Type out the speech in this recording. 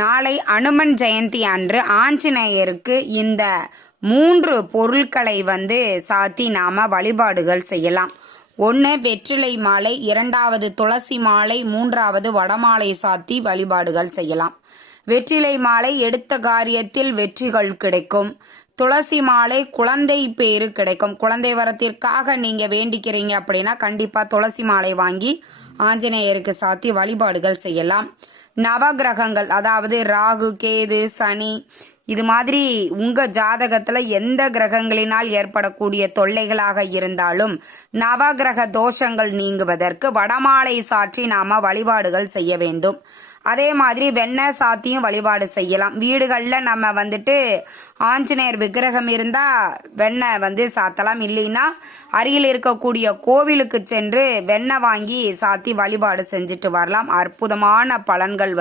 நாளை அனுமன் ஜெயந்தி அன்று ஆஞ்சநேயருக்கு இந்த 3 பொருட்களை சாத்தி நாம் வழிபாடுகள் செய்யலாம். 1 வெற்றிலை மாலை, 2வது துளசி மாலை, 3வது வடமாலை சாத்தி வழிபாடுகள் செய்யலாம். வெற்றிலை மாலை எடுத்த காரியத்தில் வெற்றிகள் கிடைக்கும். துளசி மாலை குழந்தை பேரு கிடைக்கும். குழந்தை வரத்திற்காக நீங்கள் வேண்டிக்கிறீங்க அப்படின்னா கண்டிப்பாக துளசி மாலை வாங்கி ஆஞ்சநேயருக்கு சாத்தி வழிபாடுகள் செய்யலாம். நவகிரகங்கள், அதாவது ராகு, கேது, சனி, இது மாதிரி உங்கள் ஜாதகத்தில் எந்த கிரகங்களினால் ஏற்படக்கூடிய தொல்லைகளாக இருந்தாலும் நவகிரக தோஷங்கள் நீங்குவதற்கு வடமாலை சாற்றி நாம் வழிபாடுகள் செய்ய வேண்டும். அதே மாதிரி வெண்ணெய் சாத்தியும் வழிபாடு செய்யலாம். வீடுகளில் நம்ம ஆஞ்சநேயர் விக்கிரகம் இருந்தால் வெண்ணெய் சாத்தலாம். இல்லைன்னா அருகில் இருக்கக்கூடிய கோவிலுக்கு சென்று வெண்ணெய் வாங்கி சாத்தி வழிபாடு செஞ்சுட்டு வரலாம். அற்புதமான பலன்கள்